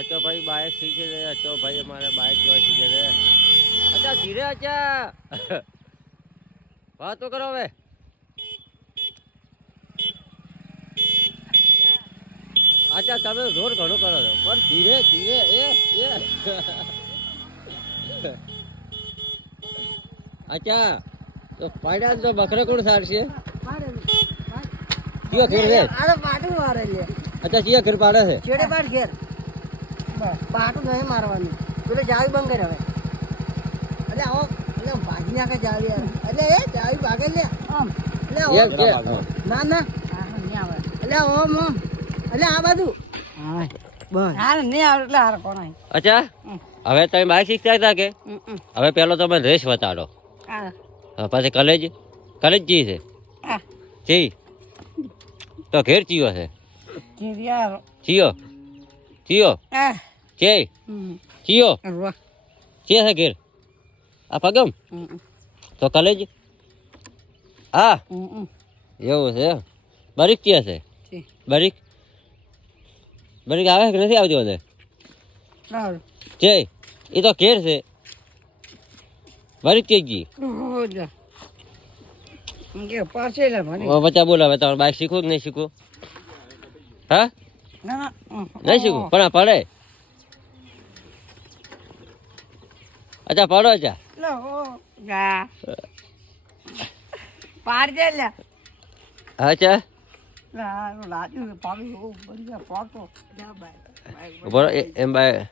अचो भाई बाइक सीखे थे अचो भाई हमारे बाइक जो सीखे थे अच्छा धीरे अच्छा बात तो करो वे अच्छा તમે જોર ઘણું કરો છો પણ ધીરે ધીરે એ अच्छा तो પાડ્યા તો બકરે કોણ સારશે કયો ખેર છે અરે પાટું મારે લે अच्छा કયો ખેર પાડે છે છેડે પાડ ઘેર બસ પાટું નહીં મારવાનું પેલો જાવી બંધ કરે હવે એટલે આવો એટલે ભાગી નાખે જાવી યાર એટલે એ જાવી ભાગે લે આમ એટલે ના ના નહીં આવે એટલે ઓમ ઓમ એટલે આ બધું હા બસ હાર નહીં આવે એટલે હાર કોણ अच्छा હવે તમે બાઇક શીખતા હતા કે હવે પેલો તમે રેસ બતાડો પછી કલેજ કલેજ જી છે જી તો ઘેર ચિયો છે ચિયો ચિયો છે ચિયો છે છે ઘેર આ પગમ તો કલેજ હા એવું છે બરીક ચિયા છે બરીક બરીક આવે કે નથી આવતી મને છે એ તો ઘેર છે બરીક ચેકજી બચ્ચા બોલાવે તમારે બાઇક શીખવું કે નહીં શીખવું હા નહીં શીખવું પણ આ પડે અચ્છા પડો અચ્છા અચ્છા એમ બાય